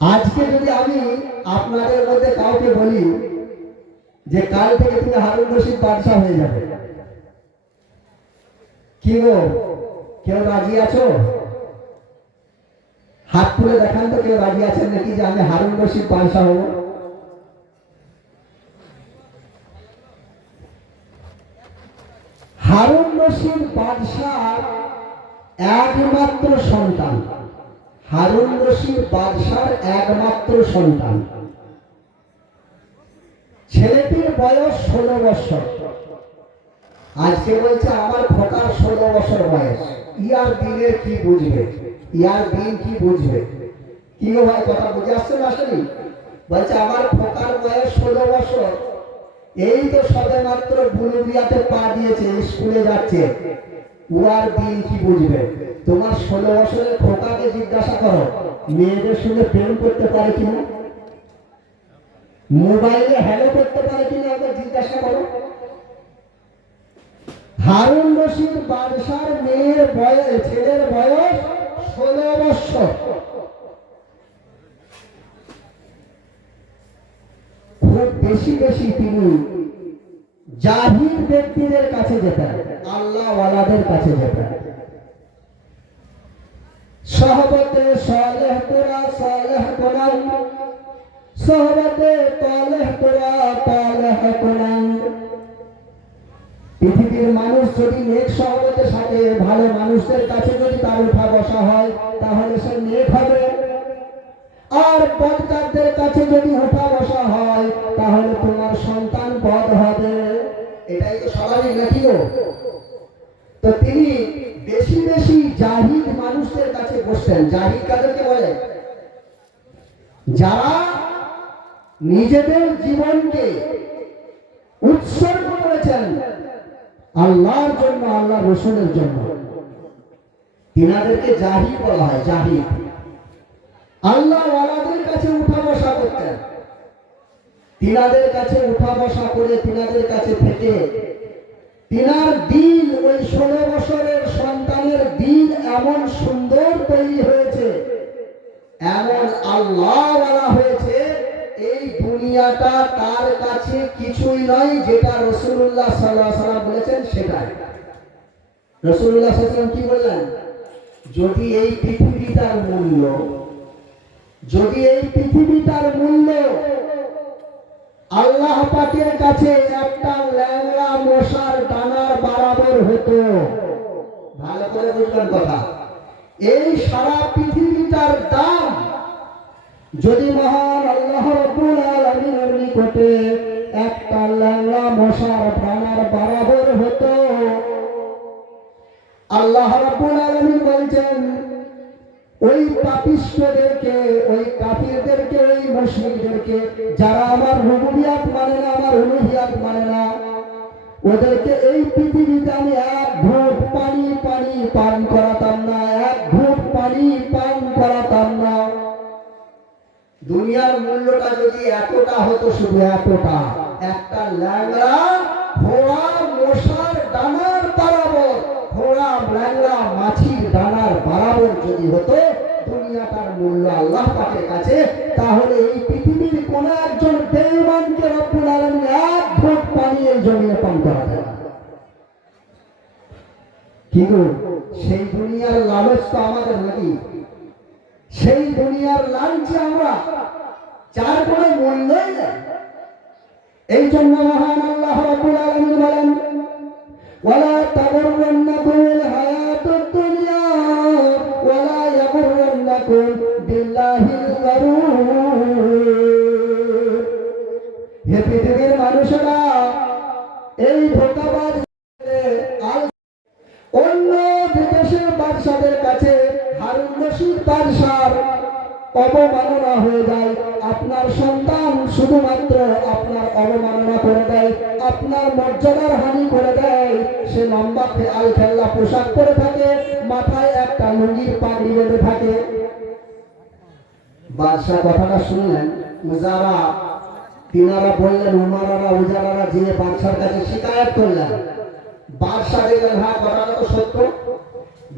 আজকে যদি আমি আপনাদের মধ্যে কাউকে বলি যে কাল থেকে তুমি হারুন রশিদ বাদশাহ হয়ে যাবে, কি গো কেউ রাজি আছো? হাত তুলে দেখান তো কেউ রাজি আছেন নাকি যে আমি হারুন রশিদ বাদশাহ হব? হারুন রশিদ বাদশাহ একমাত্র সন্তান, হারুন রশিদ বাদশার একমাত্র সন্তান। ছেলেটির বয়স 16 বছর। আজকে বলছে আমার খোকার 16 বছর বয়স, ইয়ার দিনের কি বুঝবে, ইয়ার দিন কি বুঝবে? কি গো ভাই, কথা বুঝে আসছে না? আসলে বলছে আমার খোকার বয়স 16 বছর, এই তো সবে মাত্র বুলুবিয়াতে পা দিয়েছে, স্কুলে যাচ্ছে, উয়ার দিন কি বুঝবে? তোমার 16 বছরের খোকাকে জিজ্ঞাসা করো মেয়েদের সঙ্গে প্রেম করতে পারে কিনা, মোবাইলে হ্যালো করতে পারে কিনা, ওকে জিজ্ঞাসা করো। হারুন রশিদ বাদশার মেয়ের বয়স, ছেলের বয়স 16 বছর। খুব বেশি বেশি তিনি জাহির ব্যক্তিদের কাছে যেতেন, আল্লাহ ওয়ালাদের কাছে যেতেন। সহবতে সালেহ তোরা সালেহ কোরআন, সহবতে তালেহ তোরা তালেহ কোরআন। পৃথিবীর মানুষ যদি নেক সহবতের সাথে ভালো মানুষদের কাছে যদি তার উঠা বসা হয় তাহলে সে নেক হবে, আর বদকারদের কাছে যদি উঠা বসা হয় তাহলে তোমার সন্তান বদ হবে। এটাই তো স্বাভাবিক নাকি গো? তো তিনি বেশি বেশি জাহিদ মানুষদের কাছে বসতেন। জাহিদ কাদেরকে বলে? যারা নিজেদের জীবনকে উৎসর্গ করেছেন আল্লাহর জন্য, আল্লাহ রসুলের জন্য, তিনাদেরকে জাহিদ বলা হয়। জাহিদ আল্লাহ ওয়ালাদের কাছে উঠা বসা করতেন, তিনাদের কাছে উঠা বসা করে তিনাদের কাছে থেকে তিনার দিল, ওই 16 বছরের সন্তানের দিল এমন সুন্দর তৈরি হয়েছে, এমন আল্লাহ ওয়ালা হয়েছে, এই দুনিয়াটা তার কাছে কিছুই নয়। যেটা রাসূলুল্লাহ সাল্লাল্লাহু আলাইহি ওয়াসাল্লাম বলেছেন সেটাই। রাসূলুল্লাহ সাল্লাল্লাহু আলাইহি ওয়াসাল্লাম কি বললেন? যদি এই পৃথিবীটার মূল্য, যদি এই পৃথিবীটার মূল্য আল্লাহ পাকের কাছে একটা ল্যাংড়া মশার ডানার বরাবর হতো, ভালো করে বুঝবেন কথা, এই সারা পৃথিবীটার দাম যদি মহান আল্লাহ রাব্বুল আলামিনের নিকটে একটা ল্যাংড়া মশার ডানার বরাবর হতো, আল্লাহ রাব্বুল আলামিন বলছেন ওই পাপিষ্ঠদেরকে, ওই কাফিরদেরকে, ওই মুশরিকদেরকে, যারা আমার রুবুবিয়াত মানে না, আমার উলুহিয়াত মানে না, ওদেরকে এই পৃথিবীতে আমি এক ঘুট পানি পান করাতাম না, এক ঘুট পানি পান করাতাম না। দুনিয়ার মূল্যটা যদি এতটা হতো, শুধু এতটা, একটা ল্যাংড়া ঘোড়া মশার ডানার বরাবর, ঘোড়া ল্যাংড়া মাছির ডানার বরাবর যদি হতো দুনিয়াটার মূল্য আল্লাহ পাকের কাছে, তাহলে এই পৃথিবীর কোন একজন বেঈমানকে রব্বুল আলামিন এক ঘুট পানি এই জমিনে পান করাতে না। কিন্তু সেই দুনিয়ার লালচ তো আমাদের নাকি? সেই দুনিয়ার লালচে আমরা, যার কোনো মূল্যই নেই। এই জন্য মহান আল্লাহ রাব্বুল আলামিন বলেন ওয়ালা তাগুররান্নাকুমুল হায়াতুদ দুনিয়া ওয়ালা ইয়াগুররান্নাকুম বিল্লাহিল গারুর। হে পৃথিবীর মানুষেরা, এই ধোঁকাবাজ অন্য বিদেশের বাদশাদের কাছে হারুন রশিদ বাদশার অবমাননা হয়ে যায়, আপনার সন্তান শুধুমাত্র আপনার অবমাননা করে দেয়, আপনার মর্যাদার হানি করে দেয়। সে লম্বা আল খেল্লা পোশাক পরে থাকে, মাথায় একটা লুঙ্গির পাগড়ি বেঁধে থাকে। বাদশাহ কথাটা শুনলেন, উজারা তিনারা বললেন, উমারারা উজারারা যে বাদশার কাছে শিকায়ত করলেন। বাদশাহ দেখলেন হ্যাঁ কথাটা তো সত্য,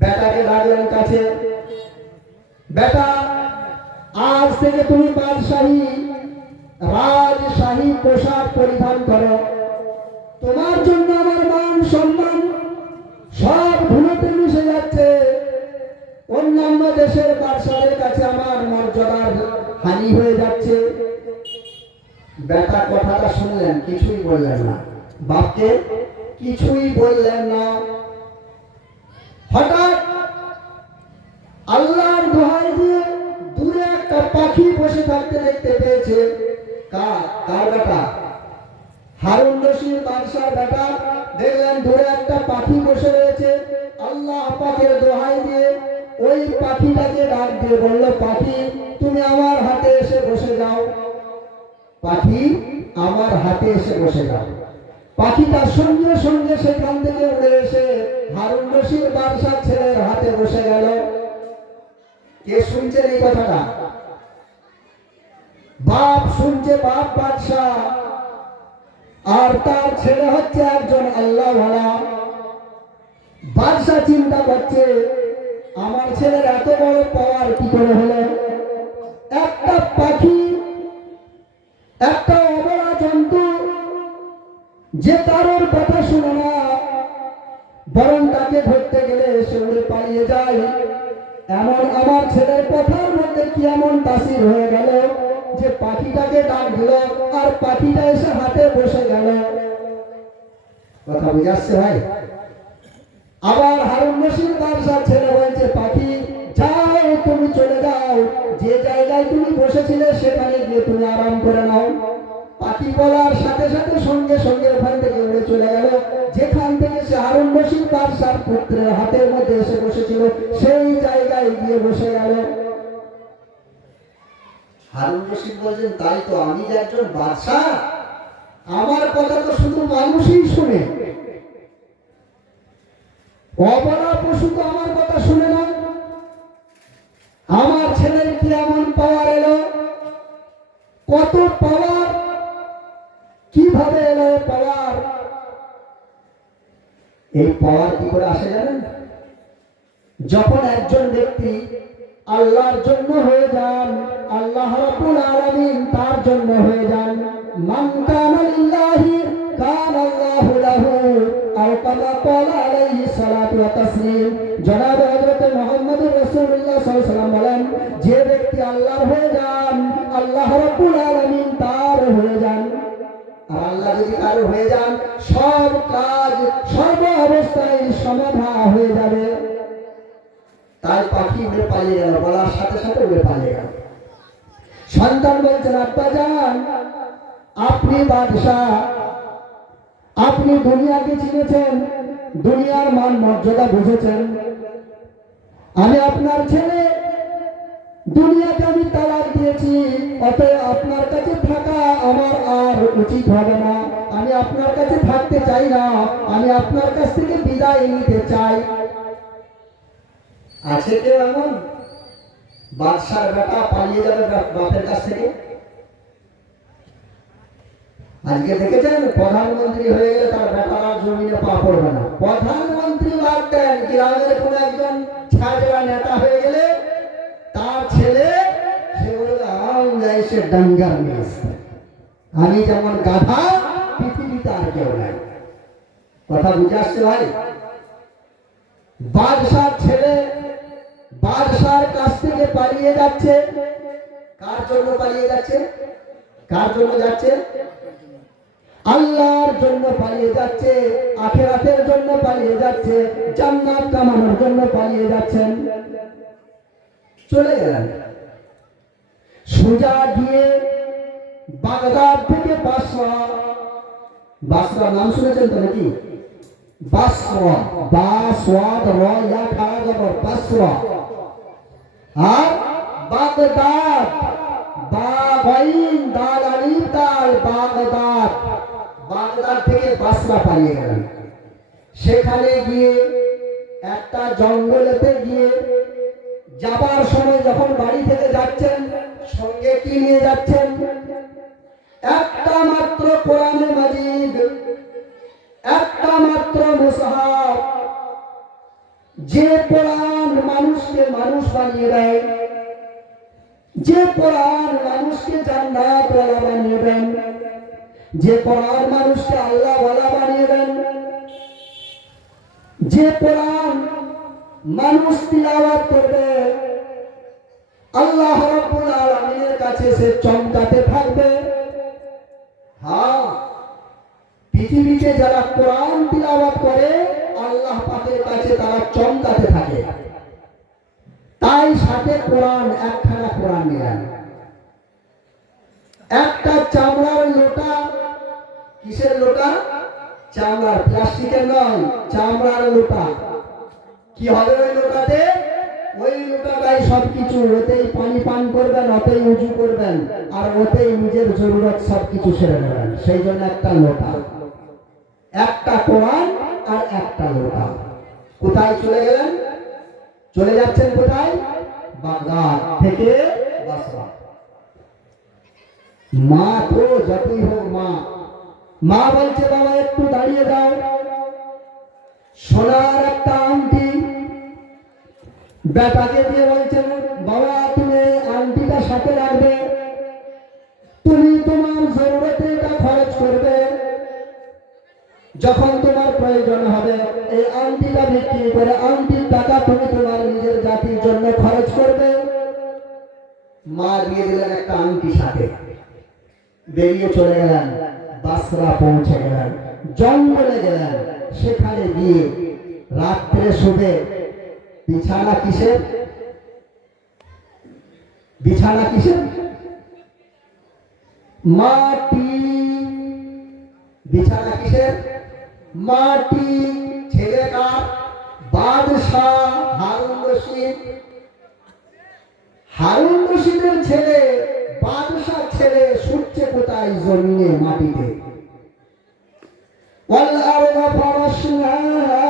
বেটাকে ডাকলেন কাছে। বেটা আজ থেকে তুমি বাদশাহী রাজশাহী পোশাক পরিধান করো। তোমার জন্য আমার মান সম্মান সব ধুলোতে মিশে যাচ্ছে। অন্যান্য দেশের বাদশাহের কাছে আমার মর্যাদার হানি হয়ে যাচ্ছে। বেটা কথাটা শুনলেন, কিছুই বললেন না। বাপকে কিছুই বললেন না। হঠাৎ আল্লাহর দোহাই দিয়ে দূরে একটা পাখি বসে থাকতে দেখতে পেয়েছে। কার বেটা? হারুন রশিদ বাদশার বেটা। দেখলেন দূরে একটা পাখি বসে রয়েছে। আল্লাহ পাকের দোহাই দিয়ে ওই পাখিটাকে ডাক দিয়ে বলল, পাখি তুমি আমার হাতে এসে বসে যাও। পাখি আমার হাতে এসে বসে যাও। পাখিটা সঙ্গে সঙ্গে সেখান থেকে উড়ে এসে হারুন রশিদ বাদশার ছেলের হাতে বসে গেল। কে শুনছেন এই কথাটা? বাপ শুনছে, বাপ বাদশাহ, আর তার ছেলে হচ্ছে একজন আল্লাহ ওয়ালা। বাদশাহ চিন্তা করছে, আমার ছেলের এত বড় পাওয়ার কি করে হলো? একটা পাখি, একটা অবলা জন্তু, যে কারোর কথা শুনে না, বরং তাকে ধরতে গেলে সে উড়ে পালিয়ে যায়। এমন আমার ছেলের কথার মধ্যে কি এমন তাসির হয়ে গেল যে পাখিটাকে ডাক দিল আর পাখিটা এসে হাতে বসে গেল। কথা বুঝে আসছে ভাই? আবার হারুন রশিদ বাদশার ছেলে বলছে, পাখি যাও, তুমি চলে যাও, যে জায়গায় তুমি বসেছিলে সেখানে গিয়ে তুমি আরাম করে নাও। পাখি বলার সাথে সাথে সঙ্গে সঙ্গে ওখান থেকে উড়ে চলে গেল। যেখান থেকে সে হারুন রশিদ বাদশার পুত্রের হাতের মধ্যে এসে বসেছিল সেই জায়গায় গিয়ে বসে গেল। হারুন রশিদ বলছেন, তাই তো, আমি যে একজন বাদশাহ, আমার কথা তো শুধু মানুষই শুনে, অবলা পশু তো আমার কথা শুনে না। আমার ছেলের কি এমন পাওয়ার এলো? কত পাওয়ার, কিভাবে এলো পাওয়ার? এই পাওয়ার কি করে আসে জানেন? যখন একজন ব্যক্তি আল্লাহর জন্য হয়ে যান, আল্লাহ রাব্বুল আলামিন তার জন্য হয়ে যান। মান কানা লিল্লাহি কানা আল্লাহু লাহু, আও কামা ক্বালা আলাইহিস সালাতু ওয়া তাসলিম। জনাব হযরত মুহাম্মদুর রাসূলুল্লাহ সাল্লাল্লাহু আলাইহি ওয়াসাল্লাম বলেন, যে ব্যক্তি আল্লাহর হয়ে যান, আল্লাহ রাব্বুল আলামিন তার হয়ে যান। আর আল্লাহ যদি কারো হয়ে যান, সব কাজ সর্ব অবস্থায় সমাধা হয়ে যাবে। তাই পাখি উড়ে পালিয়ে গেল, বলার সাথে সাথে উড়ে পালিয়ে গেল। সন্তান বলছেন, আব্বা জান, আপনি বাদশাহ, আপনি দুনিয়াকে চিনেছেন, দুনিয়ার মান মর্যাদা বুঝেছেন। আমি আপনার ছেলে, দুনিয়াকে আমি তালাক দিয়েছি, অতএব আপনার কাছে থাকা আমার আর উচিত হবে না। আমি আপনার কাছে থাকতে চাই না, আমি আপনার কাছ থেকে বিদায় নিতে চাই। আছে কেউ এমন? বাদশার বেটা পালিয়ে যাবে বাপের কাছ থেকে? আজকে দেখেছেন, প্রধানমন্ত্রী হয়ে গেলে তার বেটারা জমিনে পা পড়বে না। প্রধানমন্ত্রী বাদ দেন, গ্রামের কোন একজন ছাজরা নেতা হয়ে গেলে তার ছেলে, সে বলবে সে ডাঙ্গার মেয়ে, আমি যেমন গাধা পৃথিবীতে আর কেউ নাই। কথা বুঝে আসছে ভাই? বাদশার ছেলে বাদশার কাছ থেকে পালিয়ে যাচ্ছে। কার জন্য পালিয়ে যাচ্ছে? কার জন্য যাচ্ছে? আল্লাহর জন্য পালিয়ে যাচ্ছে, আখিরাতের জন্য পালিয়ে যাচ্ছে, জান্নাত কামানোর জন্য পালিয়ে যাচ্ছেন। চলে গেলেন সোজা গিয়ে বাগদাদ থেকে বাসরা। বাসরা নাম শুনেছেন তো নাকি? বাসরা, বাসওয়াদ রয়া খাড়া জবর, বাসরা। আর বাগদাদ, বা গাইন দাল আলিফ দাল, বাগদাদ। বাগদাদ থেকে বাসরা পালিয়ে গেলেন। সেখানে গিয়ে একটা জঙ্গলেতে গিয়ে যাবার সময় যখন বাড়ি থেকে যাচ্ছেন, সঙ্গে কি নিয়ে যাচ্ছেন? একটা মাত্র কোরআনে মাজিদ, একটা মাত্র মুসহাফ, যে কোরআন মানুষকে মানুষ বানিয়ে দেয়। যে কোরআন মানুষকে জান্নাত ওয়ালা বানিয়ে দেন, যে কোরআন মানুষকে আল্লাহ ওয়ালা বানিয়ে দেন, যে কোরআন মানুষ তিলাওয়াত করবে আল্লাহ রাব্বুল আলামিনের কাছে সে চমকাতে থাকবে। হ্যাঁ, পৃথিবীতে যারা কোরআন তিলাওয়াত করে আল্লাহ পাকের কাছে তারা চমকাতে থাকে। তাই সাথে কোরআন, একখানা কোরআন নিলেন। একটা চামড়ার লোটা, কিসের লোটা? চামড়ার, প্লাস্টিকের নয়, চামড়ার লোটা। কি হবে ওই লোটাতে? ওই লোটাটাই সবকিছু, ওতেই পানি পান করবেন, ওতেই উজু করবেন, আর ওতেই নিজের জরুরত সবকিছু সেরে নেবেন। সেই জন্য একটা লোটা, একটা কোরআন আর একটা লোটা। কোথায় চলে গেলেন? চলে যাচ্ছেন কোথায়? বাগদাদ থেকে বাসরা। মা তো যতই হোক মা, মা বলছে বাবা একটু দাঁড়িয়ে দাও। সোনার একটা আংটি বেটাকে দিয়ে বলছে বাবা তুমি আংটিটা সাথে রাখবে, তুমি তোমার জরুরতে এটা খরচ করবে, যখন তোমার প্রয়োজন হবে এই আংটিটা বিক্রি করে আংটির টাকা তুমি তোমার নিজের জাতির জন্য খরচ করবে। মা দিয়ে দিলেন একটা আংটি সাথে, বেরিয়ে চলে গেলেন, বাসরা পৌঁছে গেলেন, জঙ্গলে গেলেন। সেখানে গিয়ে রাত্রে শুবে। বিছানা কিসের? বিছানা কিসের? মাটি। বিছানা কিসের? মাটি। ছেলে কার? বাদশাহ হারুন রশিদ। হারুন রশিদের ছেলে, বাদশাহ ছেলে সূর্যে কোথায়? জমিনে, মাটিতে। والأرض فرشناها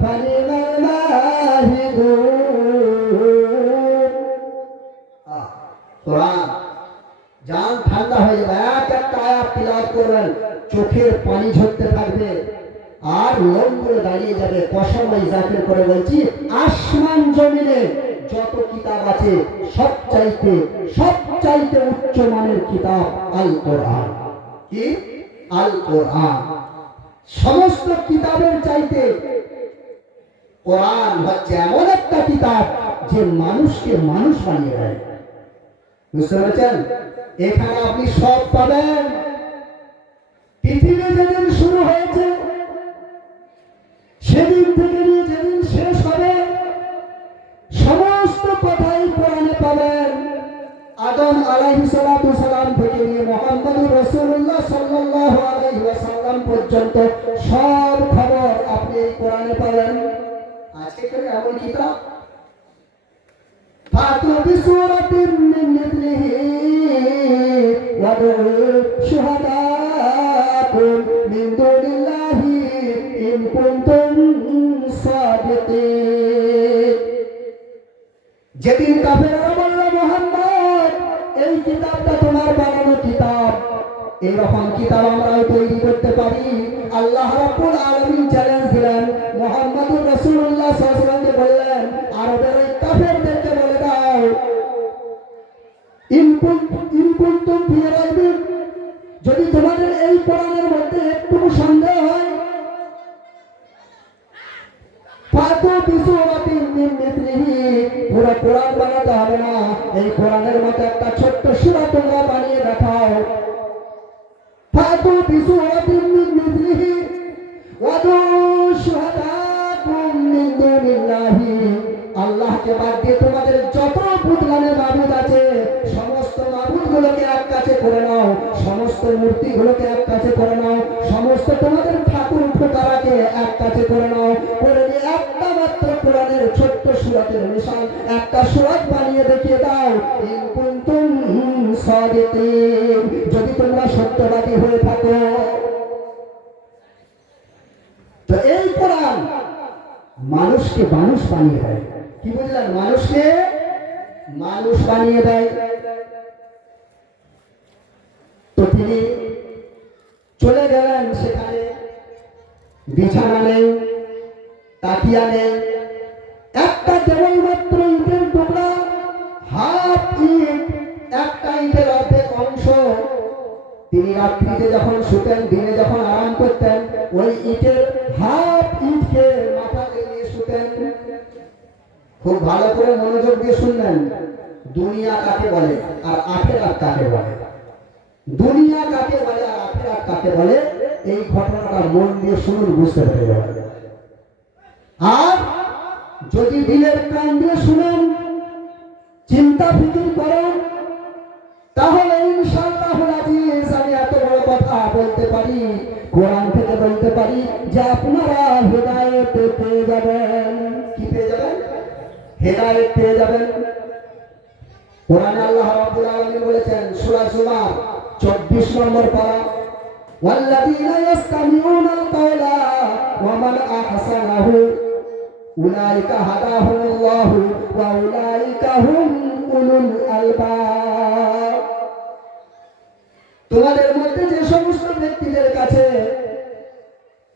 فنعم الماهدون। কোরআন জান ঠান্ডা হয়ে যাবে, এক একটা আয়াত তিলাওয়াত করবেন, চোখের পানি ঝরতে থাকবে আর লোমগুলো দাঁড়িয়ে যাবে। কসমই জাকির করে বলছি, আসমান জমিনে যত কিতাব আছে সবচাইতে উচ্চ মানের কিতাব আল কোরআন। কি? আল কোরআন। সমস্ত কিতাবের চাইতে কোরআন হচ্ছে এমন একটা কিতাব যে মানুষকে মানুষ বানিয়ে দেয়। বুঝতে পেরেছেন? এখানে আপনি সব পাবেন। পৃথিবী যেদিন শুরু হয়েছে সেদিন থেকে নিয়ে যেদিন শেষ হবে সমস্ত কথাই কোরআনে পাবেন। আদম আলাইহিস সালাতু সালাম থেকে নিয়ে মুহাম্মদুর রাসূলুল্লাহ সাল্লাল্লাহু আলাইহি ওয়াসাল্লাম পর্যন্ত সব খবর আপনি এই কোরআনে পাবেন। আজকে কোন এমন কিতাব ফাতু বিসূরাতিন মিন মিথলিহি ওয়াদউ শুহাদাকুম মিন দুনিল্লাহি ইন কুনতুম সাদিকিন। যেদিন কাফেররা বলল মুহাম্মদ এই কিতাবটা তোমার বানানো কিতাব, এরকম কিতাব আমরাও তৈরি করতে পারি। আল্লাহ রাব্বুল আলামিন চ্যালেঞ্জ দিলেন, মুহাম্মদুর রাসূলুল্লাহ সাল্লাল্লাহু আলাইহি ওয়াসাল্লামকে বললেন আরবের ওই কাফেরদেরকে বলে দাও ইন কুনতুম ফি রাইবিন, যদি তোমাদের এই কোরআনের মধ্যে একটু সন্দেহ হয় ফাতু বিসূরাতিন মিন মিথলিহি, পুরো কোরআন বানাতে হবে না, এই কোরআনের মতো একটা ছোট্ট সূরা তোমরা বানিয়ে দেখাও। ফাতু বিসূরাতিন মিন মিথলিহি ওয়াদউ শুহাদাকুম মিন দুনিল্লাহি, আল্লাহকে বাদ দিয়ে তোমাদের যত পুতলানের মাবুদ আছে সমস্ত মাবুদগুলোকে এক কাছে করে নাও, সমস্ত মূর্তিগুলোকে এক কাছে করে নাও, সমস্ত তোমাদের ঠাকুর ফুকারাকে এক কাছে করে নাও, করে নিয়ে একটা মাত্র কোরআনের ছোট্ট সূরাতের মিশাল একটা সূরাত বানিয়ে দেখিয়ে দাও। ইন কুনতুম সাদিকিন, যদি তোমরা সত্যবাদী হয়ে থাকো। তো এই কোরআন মানুষকে মানুষ বানিয়ে দেয়। কি বুঝলেন? মানুষকে মানুষ বানিয়ে দেয়। তো তিনি চলে গেলেন, সেখানে বিছানা নেই, তাকিয়া নেই, একটা কেবলমাত্র ইটের টুকরা, হাফ ইট একটা ইটের অর্ধেক অংশ তিনি রাত্রিতে যখন শুতেন, দিনে যখন আরাম করতেন, ওই ইটের হাফ ইটকে মাথাতে নিয়ে শুতেন। খুব ভালো করে মনোযোগ দিয়ে শুনলেন, দুনিয়া কাকে বলে আর আখিরাত কাকে বলে, দুনিয়া কাকে বলে আর আখিরাত কাকে বলে, এই ঘটনাটা মন দিয়ে শুনুন, বুঝতে পেরে যাবেন। আর যদি দিলের কান দিয়ে শুনেন, চিন্তা ফিকির করেন, তাহলে ইনশাআল্লাহুল আজিজ আমি এত বড় কথা বলতে পারি, কোরআন থেকে বলতে পারি যে আপনারা হেদায়েত পেয়ে যাবেন। কি পেয়ে যাবেন? হেদায়েত পেয়ে যাবেন। কোরআনে আল্লাহ রাব্বুল আলামিন বলেছেন, সূরা জুমার 24 নম্বর পারা, ওয়াল্লাযীনা ইসতামিউনাল কাওলা ওয়া মান আহসানাহু উলাইকা হাদাহুমুল্লাহু ওয়া উলাইকা হুম উলুল আলবাব। তোমাদের মধ্যে যে সমস্ত ব্যক্তিদের কাছে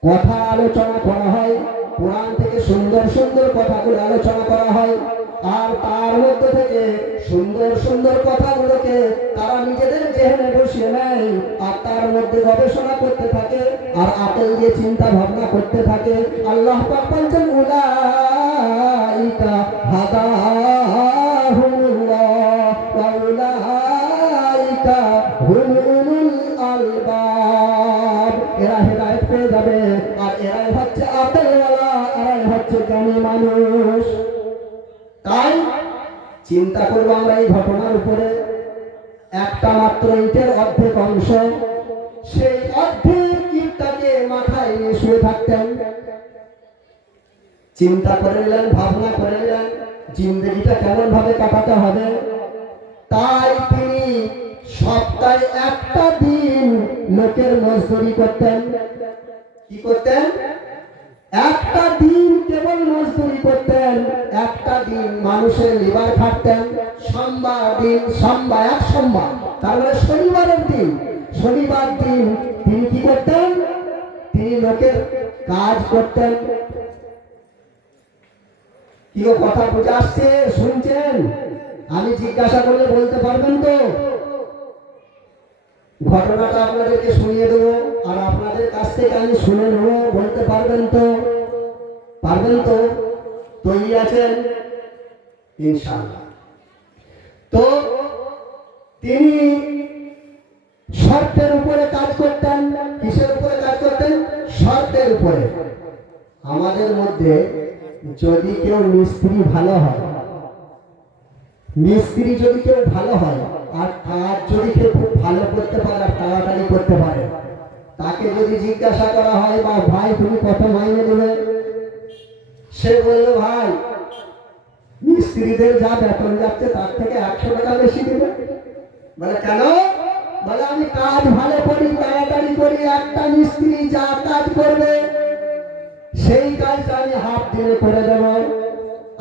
কথা আলোচনা করা হয়, কোরআন থেকে সুন্দর সুন্দর কথাগুলো আলোচনা করা হয়, আর তার মধ্যে থেকে সুন্দর সুন্দর কথাগুলোকে তারা নিজেদের জেহেনে বসিয়ে নেয়, আর তার মধ্যে গবেষণা করতে থাকে, আর আকল দিয়ে চিন্তা ভাবনা করতে থাকে। আল্লাহ পাক বলেন, উলাইকা হাদাহুমুল্লাহ ওয়া উলাইকা হুম উলুল আলবাব। এরা হেদায়েত পেয়ে যাবে, আর এরাই হচ্ছে আকলওয়ালা, এরাই হচ্ছে জ্ঞানী মানুষ। তাই চিন্তা করবো আমরা এই ঘটনার উপরে। একটা মাত্র ইটের অর্ধেক অংশ, সেই অর্ধেক ইটটাকে মাথায় নিয়ে শুয়ে থাকতেন। চিন্তা করে নিলেন, ভাবনা করে নিলেন জিন্দগিটা কেমন ভাবে কাটাতে হবে। তাই তিনি সপ্তাহে একটা দিন লোকের মজদুরি করতেন। কি করতেন? একটা দিন কেবল মজদুরি করতেন, একটা দিন মানুষের লিভার খাটতেন। সোমবার দিন, এক সোমবার, তারপরে শনিবারের দিন, শনিবার দিন তিনি কি করতেন? তিনি লোকের কাজ করতেন। কি কথা বুঝে আসছে? শুনছেন? আমি জিজ্ঞাসা করলে বলতে পারবেন তো? ঘটনাটা আপনাদেরকে শুনিয়ে দেবো, আর আপনাদের কাছ থেকে আমি শুনে নেবো। বলতে পারবেন তো? পারবেন তো? তৈরি আছেন ইনশাআল্লাহ। তো তিনি শর্তের উপরে কাজ করতেন। কিসের উপরে কাজ করতেন? শর্তের উপরে। আমাদের মধ্যে যদি কেউ মিস্ত্রি ভালো হয়, মিস্ত্রি যদি কেউ ভালো হয়, আর কাজ যদি কেউ খুব ভালো করতে পারে, আর তাড়াতাড়ি করতে পারে, তাকে যদি জিজ্ঞাসা করা হয়, বা ভাই তুমি কত মাইনে দেবে, সে বললো ভাই মিস্ত্রিদের যা বেতন যাচ্ছে তার থেকে 100 টাকা বেশি দেবে। বলে কেন? বলে আমি কাজ ভালো করি, তাড়াতাড়ি করি, একটা মিস্ত্রি যা কাজ করবে সেই কাজটা আমি হাফ দিনে করে দেব,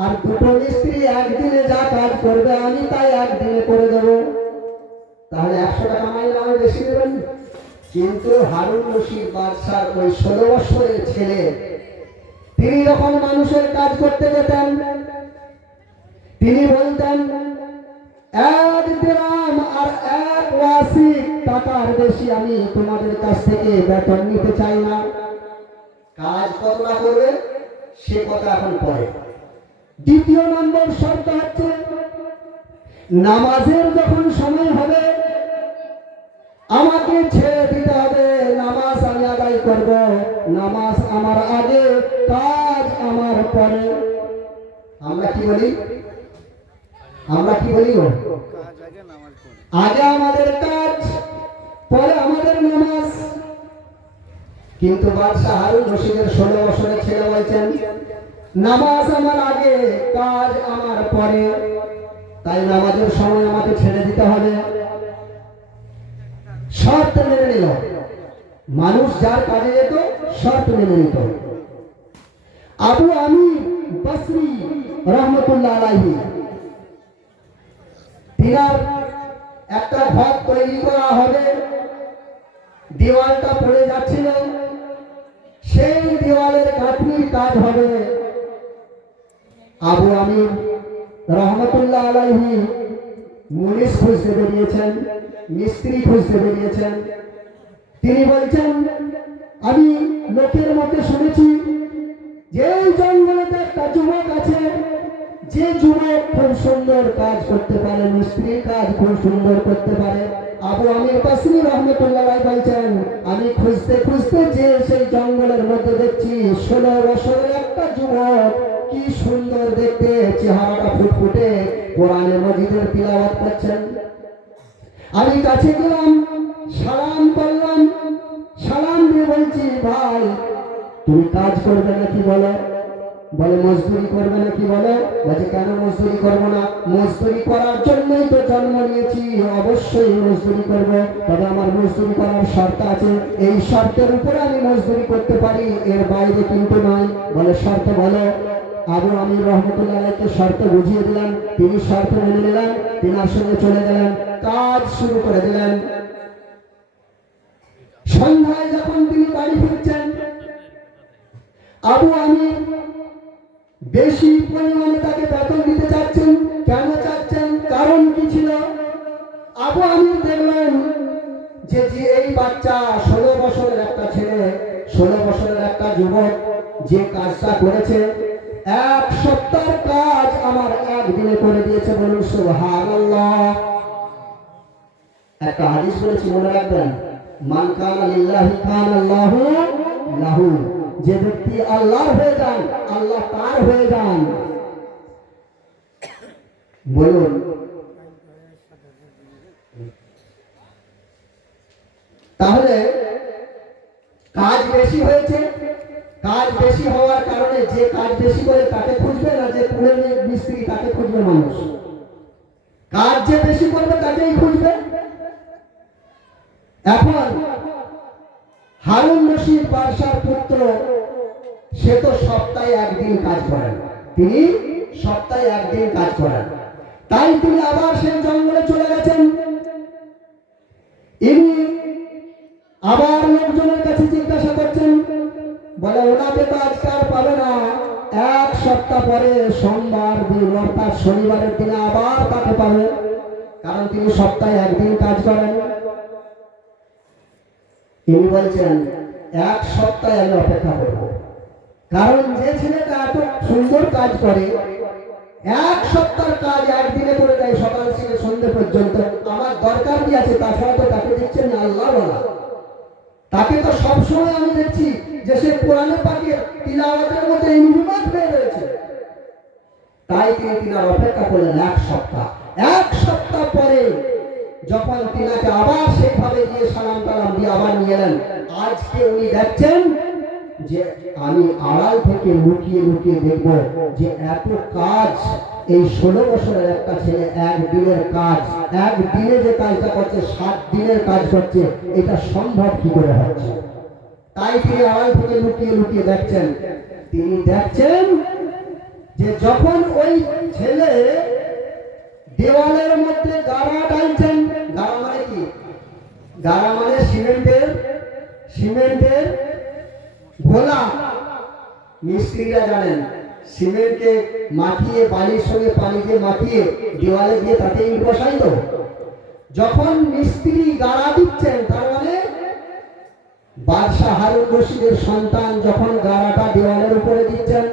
আর দুটো মিস্ত্রি একদিনে যা কাজ করবে আমি তাই একদিনে করে দেব। তাহলে 100 টাকা মাইনে আমি বেশি দেবেন। কিন্তু হারুন রশিদ বাদশার ওই 16 বছরের ছেলে, তিনি যখন মানুষের কাজ করতে যেতেন, তিনি বলতেন 1 দিরহাম আর 1 ওয়াসিক টাকার বেশি আমি তোমাদের কাছ থেকে বেতন নিতে চাই না। কাজ কতটা করবে সে কথা এখন পরে। দ্বিতীয় নম্বর শর্ত হচ্ছে, নামাজের যখন সময় হবে আমাকে ছেড়ে দিতে হবে, নামাজ আমি আদায় করব, নামাজ আমার আগে, কাজ আমার পরে। আমরা কি বলি? আমরা কি বলি? আগে আমাদের কাজ, পরে আমাদের নামাজ। কিন্তু বাদশাহ হারুন রশিদের 16 বছরের ছেলে বলছেন নামাজ আমার আগে, কাজ আমার পরে। তাই নামাজের সময় আমাকে ছেড়ে দিতে হবে। শর্ত মেনে নিল। মানুষ যার কাজে যেত শর্ত মেনে নিত। আবু আমির বসরি রহমতুল্লাহ আলাইহি, তিনার একটা ঘর তৈরি করা হবে, দেওয়ালটা পড়ে যাচ্ছিল, সেই দেওয়ালের গাঁথনির কাজ হবে। আবু আমির রহমতুল্লাহ আলাইহি মুনিশ খুঁজতে বেরিয়েছেন, মিস্ত্রি খুঁজতে বেরিয়েছেন। তিনি বলছেন, আমি লোকের মুখে শুনেছি যে এই জঙ্গলেতে একটা যুবক আছে, যে যুবক খুব সুন্দর কাজ করতে পারে, মিস্ত্রির কাজ খুব সুন্দর করতে পারে। আবু আমির বাসরি রহমতুল্লাহ বলছেন, আমি খুঁজতে খুঁজতে যে সেই জঙ্গলের মধ্যে দেখছি 16 বছরের একটা যুবক, কি সুন্দর দেখতে, চেহারাটা ফুটফুটে, কোরআনে মজিদের তিলাওয়াত করছেন। আমি কাছে গেলাম, সালাম করলাম, সালাম দিয়ে বলছি, ভাই তুমি কাজ করবে নাকি বলো? বলে মজদুরি করবে নাকি বলো? বলছে কেন মজদুরি করবো না? মজদুরি করার জন্যই তো জন্ম নিয়েছি, অবশ্যই মজদুরি করব, তবে আমার মজদুরি করার শর্ত আছে, এই শর্তের উপরে আমি মজদুরি করতে পারি, এর বাইরে কিন্তু নয়। বলে শর্ত বলো। আবু আমির রহমতুল্লাহকে শর্ত বুঝিয়ে দিলাম, তিনি শর্ত মেনে নিলেন, তিনার সঙ্গে চলে গেলেন, কাজ শুরু করে দিলেন। সন্ধ্যায় যখন তিনি বাড়ি ফিরছেন, আবু আমির বেশি পরিমাণে তাকে বেতন দিতে চাচ্ছেন। কেন চাচ্ছেন? কারণ কি ছিল? আবু আমির দেখলেন যে এই বাচ্চা 16 বছরের একটা ছেলে, 16 বছরের একটা যুবক যে কাজটা করেছে, 1 সপ্তাহের কাজ আমার একদিনে করে দিয়েছে। বলুন সুবহানাল্লাহ। একটা হাদিস বলেছি, মনে রাখবেন, মান কানা লিল্লাহি কানা আল্লাহু লাহু। যে ব্যক্তি আল্লাহর হয়ে যান, আল্লাহ তার হয়ে যান। বলুন, তাহলে কাজ বেশি হয়েছে, কাজ বেশি হওয়ার কারণে যে কাজ বেশি করে তাকে খুঁজবে না, যে কুড়ে মিস্ত্রি তাকে খুঁজবে মানুষ? কাজ যে বেশি করবে তাকেই খুঁজবে। এখন হারুন রশিদ বাদশার পুত্র, সে তো সপ্তাহে একদিন কাজ করেন, তিনি সপ্তাহে একদিন কাজ করেন। তাই তিনি আবার সেই জঙ্গলে চলে গেছেন। ইনি আবার লোকজনের কাছে জিজ্ঞাসা করছেন, বলে ওনাকে তো আজকাল পাবে না, 1 সপ্তাহ পরে সোমবার দিন অর্থাৎ শনিবারের দিনে আবার তাকে পাবে, কারণ তিনি সপ্তাহে একদিন কাজ করেন। তিনি বলছেন, 1 সপ্তাহ আমি অপেক্ষা করব, কারণ যে ছেলেটা এত সুন্দর কাজ করে, 1 সপ্তাহের কাজ একদিনে করে দেয়, সকাল থেকে সন্ধ্যে পর্যন্ত, আমার দরকার কি আছে? তাছাড়া তো তাকে দেখছেন আল্লাহ ওয়ালা, তাকে তো সবসময় আমি দেখছি যে সে কোরআনে পাকের তিলাওয়াতের মধ্যে ইনহিমাত হয়ে রয়েছে। তাই তিনি অপেক্ষা করলেন 1 সপ্তাহ। 1 সপ্তাহ পরে যখন তিনাকে আবার সেভাবে গিয়ে সালাম টালাম দিয়ে আবার নিয়ে এলেন, আজকে উনি দেখছেন যে আমি আড়াল থেকে লুকিয়ে লুকিয়ে দেখব যে এত কাজ এই 16 বছরের একটা ছেলে একদিনের কাজ, একদিনে যে কাজটা করছে 7 দিনের কাজ করছে, এটা সম্ভব কি করে হচ্ছে? তাই তিনি আড়াল থেকে লুকিয়ে লুকিয়ে দেখছেন। তিনি দেখছেন যে যখন ওই ছেলে দেওয়ালের মধ্যে গাড়া ডালছেন, গাড়া মানে কি? গাড়া মানে সিমেন্টের ঘোলা। মিস্ত্রিরা জানেন, সিমেন্টকে মাখিয়ে বালির সঙ্গে পানি দিয়ে মাখিয়ে দেওয়ালে দিয়ে তাতে ইট বসাই তো। যখন মিস্ত্রি গাড়া দিচ্ছেন, তার মানে বাদশাহ হারুন রশিদের সন্তান যখন গাড়াটা দেওয়ালের উপরে দিচ্ছেন,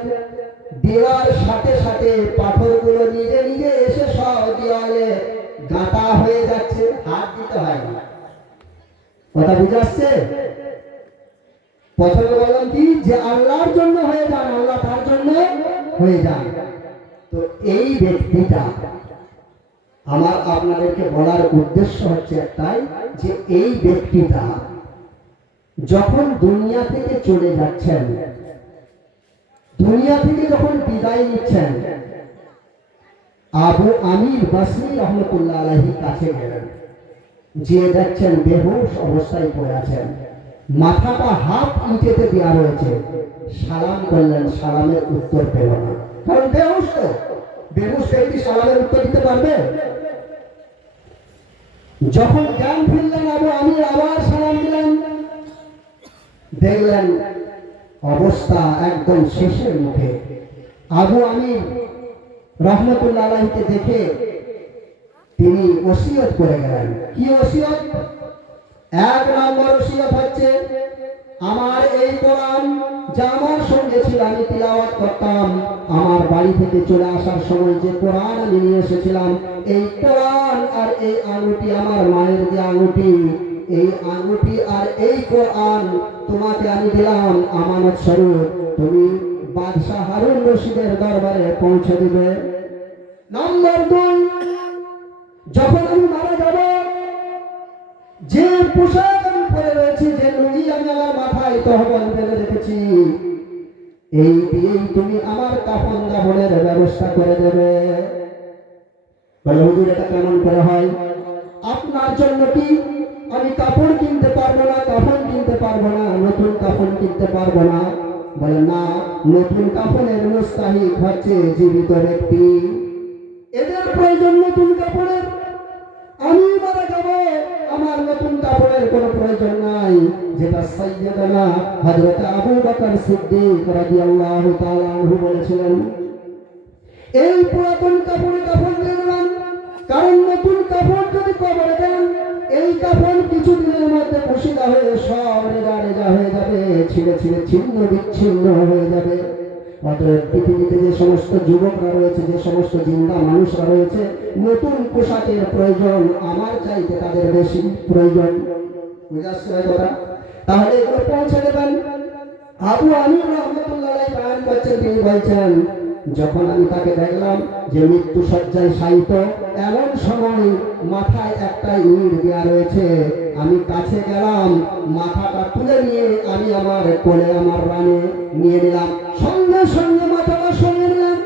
দেওয়ার সাথে সাথে পাথরগুলো নিজে নিজে এসে সব দেওয়ালে গাঁথা হয়ে যাচ্ছে, হাত দিতে হয় না। কথা বুঝে আসছে? প্রথমে বললাম কি, যে আল্লাহর জন্য হয়ে যান, আল্লাহ তার জন্য হয়ে যান। তো এই ব্যক্তিটা, আমার আপনাদেরকে বলার উদ্দেশ্য হচ্ছে একটাই, যে এই ব্যক্তিটা যখন দুনিয়া থেকে চলে যাচ্ছেন, দুনিয়া থেকে যখন বিদায় নিচ্ছেন, আবু আমির বাসরি রহমতুল্লাহ আলাইহির কাছে গেলেন, যে দেখছেন বেহুশ অবস্থায় পড়ে আছেন, মাথাটা হাফ ইটেতে দেওয়া রয়েছে। সালাম করলেন, সালামের উত্তর পেল না, কারণ বেহুশ তো। বেহুশ ব্যক্তি সালামের উত্তর দিতে পারবে? যখন জ্ঞান ফিরলেন, আবু আমির আবার সালাম দিলেন, দেখলেন অবস্থা একদম শেষের মুখে। আবু আমির রহমতুল্লাহ আলাইহিকে দেখে তিনি ওসিয়ত করে গেলেন। কি ওসিয়ত? এক নম্বর ওসিয়ত হচ্ছে, আমার এই কোরআন যা আমার সঙ্গে ছিল, আমি তিলাওয়াত করতাম, আমার বাড়ি থেকে চলে আসার সময় যে কোরআন আমি নিয়ে এসেছিলাম, এই কোরআন আর এই আঙুটি, আমার মায়ের যে আঙুটি, এই আঙুটি আর এই কোরআন তোমাকে আমি দিলাম আমানত স্বরূপ, তুমি বাদশাহ হারুন রশিদের দরবারে পৌঁছে দিবে। নম্বর দুই, যখন আমি মারা যাব, যে পোশাক আমি পরে রয়েছি, যে লুঙ্গি আমি আমার মাথায় তহবল বেঁধে রেখেছি, এই দিয়েই তুমি আমার কাফন দাফনের ব্যবস্থা করে দেবে। বলে, হুজুর এটা কেমন করে হয়? আপনার জন্য কি আমি কাপড় কিনতে পারবো না, কাফন কিনতে পারবো না, নতুন কাফন কিনতে পারবো না? বলে, না, নতুন কাফনের মুস্তাহিক হচ্ছে জীবিত ব্যক্তি, এদের প্রয়োজন নতুন কাপড়ের। আমি মারা যাব, আমার নতুন কাপড়ের কোনো প্রয়োজন নাই। যেটা সাইয়্যিদানা হযরত আবু বকর সিদ্দিক রাদিয়াল্লাহু তাআলা আনহু বলেছিলেন, এই পুরাতন কাপড়ে কাফন দিলাম, কারণ নতুন কাপড় যদি কবরে দেন, এই কাফন কিছুদিনের মধ্যে পুশিদা হয়ে সব রেজা রেজা হয়ে যাবে, ছিঁড়ে ছিঁড়ে ছিন্ন বিচ্ছিন্ন হয়ে যাবে। অতএব পৃথিবীতে যে সমস্ত যুবকরা রয়েছে, যে সমস্ত জিন্দা মানুষরা রয়েছে, নতুন পোশাকের প্রয়োজন আমার চাইতে তাদের বেশি প্রয়োজন। বুঝাচ্ছে কথা? তাহলে এগুলো পৌঁছে দেবেন। আবু আমির রাহমাতুল্লাহ আলাইহি বয়ান করছেন, তিনি বলছেন, যখন আমি তাকে দেখলাম যে মৃত্যু শয্যায় শায়িত, এমন সময় মাথায় একটা ইট দেওয়া রয়েছে, আমি কাছে গেলাম, মাথাটা তুলে নিয়ে আমি আমার কোলে, আমার রানে নিয়ে নিলাম, সঙ্গে সঙ্গে মাথাটা সরিয়ে নিলাম।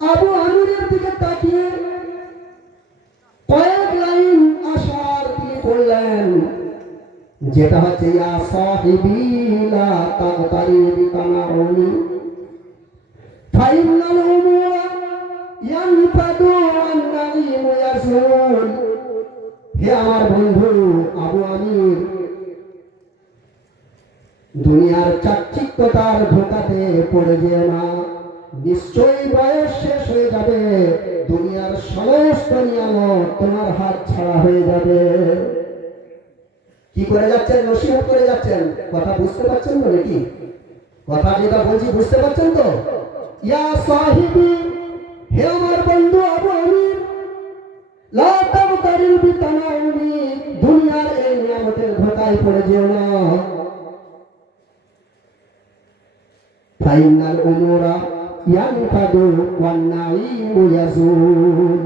আবু আমিরের দিকে তাকিয়ে কয়েক লাইন আশার তিনি বললেন, যেটা হচ্ছে, ইয়া সাহিবি লা তাগতারি বিতানাউনি ফাইনাল উমুরা ইয়ানফাদু ওয়ান নাঈমু ইয়াসুল। হে আমার বন্ধু আবু আমির, দুনিয়ার চাকচিক্যতার ধোঁকাতে পড়ে যেও না, নিশ্চয়ই বয়স শেষ হয়ে যাবে, দুনিয়ার সমস্ত নিয়ামত তোমার হাত ছাড়া হয়ে যাবে। কি করে যাচ্ছেন? নসিহত করে যাচ্ছেন। কথা বুঝতে পারছেন তো নাকি? কথা যেটা বলছি বুঝতে পারছেন তো? ইয়া সাহিবি, হে আমার বন্ধু আবু আমির, লা তাগতারিল বিতানাউনি, দুনিয়ার এই নিয়ামতের ধোঁকায় পড়ে যেও না। ফাইনাল উমুরা ইয়ানফাদু ওয়ান নাঈমু ইয়াজুল,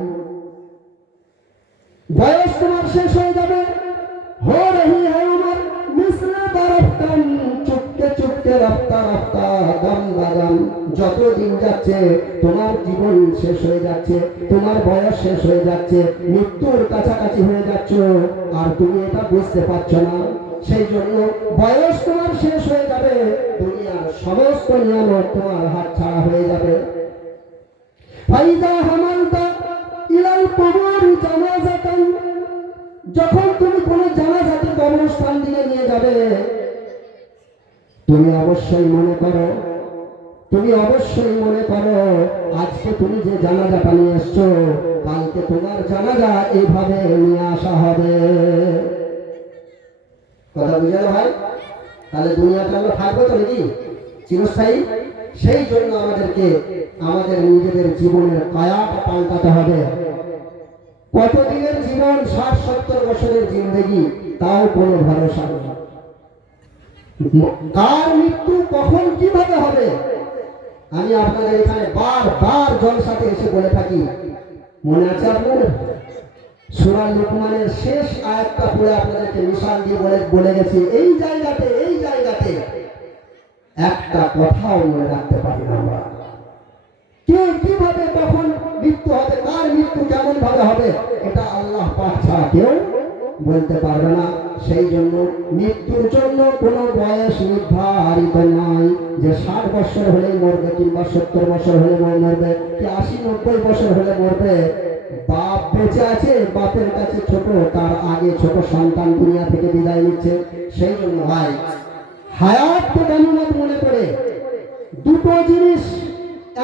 বয়স তোমার শেষ হয়ে যাবে। हो रही है उम्र मिस्ल बरफ्तन, चुपके चुपके रफ्ता रफ्ता दम बदम, যত দিন যাচ্ছে তোমার জীবন শেষ হয়ে যাচ্ছে, তোমার বয়স শেষ হয়ে যাচ্ছে, মৃত্যুর কাছাকাছি হয়ে যাচ্ছ, আর তুমি এটা বুঝতে পারছো না। সেই জন্য বয়স তোমার শেষ হয়ে যাবে, দুনিয়ার সমস্ত নিয়ামত তোমার হাত ছাড়া হয়ে যাবে। ফাইদা হামালতা ইলাল কুবুর জানাজাতান, যখন তুমি কোনো জানাজাতে কবরস্থান দিকে নিয়ে যাবে, তুমি অবশ্যই মনে করো, তুমি অবশ্যই মনে করো, আজকে তুমি যে জানাজাটা নিয়ে এসছো, কালকে তোমার জানাজা এইভাবে নিয়ে আসা হবে। কথা বুঝে গেল ভাই? তাহলে দুনিয়াতে আমরা থাকবো তো নাকি চিরস্থায়ী? সেই জন্য আমাদেরকে আমাদের নিজেদের জীবনের কায়াটা পাল্টাতে হবে। কতদিনের জীবন? 60-70 বছরের জিন্দেগি, তাও কোনো ভরসা নেই। কার মৃত্যু কখন কিভাবে হবে, আমি আপনাদের এখানে বারবার জলসাতে এসে বলে থাকি। মনে আছে আপনাদের? সূরা লুকমানের শেষ আয়াতটা পড়ে আপনাদেরকে মিশাল দিয়ে বলে গেছি, এই জায়গাতে একটা কথাও মনে রাখতে পারি না আমরা। কে কিভাবে কখন মৃত্যু হবে, কার মৃত্যু কেমন ভাবে হবে, এটা আল্লাহ পাক ছাড়া কেউ বলতে পারবে না। সেই জন্য মৃত্যুর জন্য কোনো বয়স নির্ধারিত নয় যে 60 বছর হলেই মরবে, কিংবা 70 বছর হলে মরবে, কি 80-90 বছর হলে মরবে। বাপ বেঁচে আছে, বাপের কাছে ছোট, তার আগে ছোট সন্তান দুনিয়া থেকে বিদায় নিচ্ছে। সেই জন্য ভাই, হায়াতকে গনিমত মনে করে দুটো জিনিস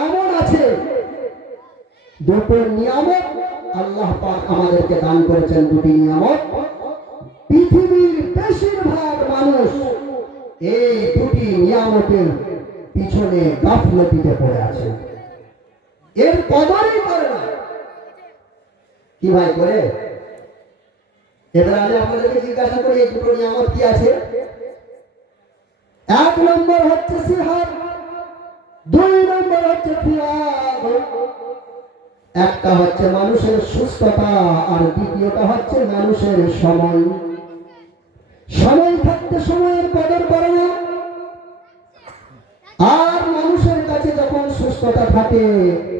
এমন আছে, দুটো নিয়ামত আল্লাহ পাক আমাদেরকে দান করেছেন দুটি নিয়ামত। পৃথিবীর বেশিরভাগ মানুষ এই দুটি নিয়ামতের পিছনে গাফলতিতে পড়ে আছে, এর কদরই করে না। কি ভাই করে? এবার আমি আপনাদেরকে জিজ্ঞাসা করি এই দুটো নিয়ামত কি আছে? এক নম্বর হচ্ছে সিহাত, দুই নম্বর হচ্ছে ফিয়াদ। একটা হচ্ছে মানুষের সুস্থতা আর দ্বিতীয়টা হচ্ছে মানুষের সময়। সময় থাকতে সময়ের কদর করে না, আর মানুষের কাছে যখন সুস্থতা থাকে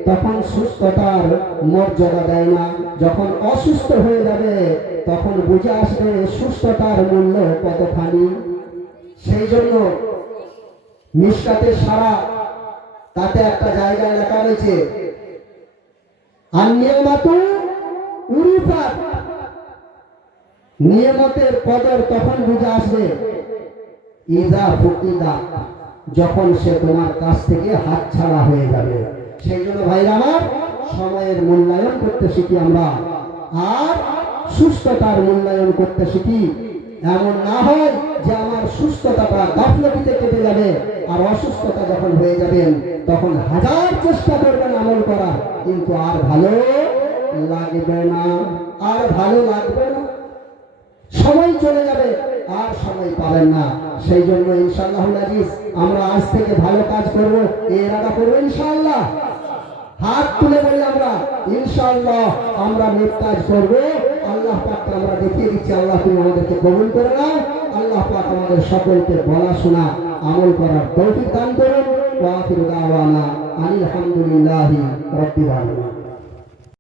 তখন সুস্থতার মর্যাদা দেয় না। যখন অসুস্থ হয়ে যাবে তখন বুঝে আসবে সুস্থতার মূল্য কতখানি। সেই জন্য মিশকাতের সারা তাতে একটা জায়গায় লেখা রয়েছে, আন-নিয়ামাতু উরিফাত, নিয়ামতের কদর তখন বুঝে আসবে ইযা ফুকিদা, যখন সে তোমার কাছ থেকে হাতছাড়া হয়ে যাবে। সেই জন্য ভাইরা আমার, সময়ের মূল্যায়ন করতে শিখি আমরা, আর সুস্থতার মূল্যায়ন করতে শিখি। এমন না হয় যে আমার সুস্থতাটা গাফলতিতে কেটে যাবে, আর অসুস্থতা যখন হয়ে যাবেন তখন হাজার চেষ্টা করবেন আমল করা, কিন্তু আর ভালো লাগবে না, আর ভালো লাগবে না। সময় চলে যাবে, আর সময় পাবেন না। সেই জন্য ইনশাআল্লাহুল আজিজ আমরা আজ থেকে ভালো কাজ করব, এর আগে করব ইনশাআল্লাহ। হাত তুলে বলি আমরা ইনশাআল্লাহ আমরা নেক কাজ করব। আল্লাহ পাককে আমরা দেখিয়ে দিচ্ছি, আল্লাহ তুমি আমাদেরকে কবুল করে নাও। আল্লাহ পাক আমাদের সকলকে বলা শোনা আমল করার তৌফিক দান করুন। ওয়া আখিরু দাওয়ানা আনিল হামদুলিল্লাহি রাব্বিল আলামিন।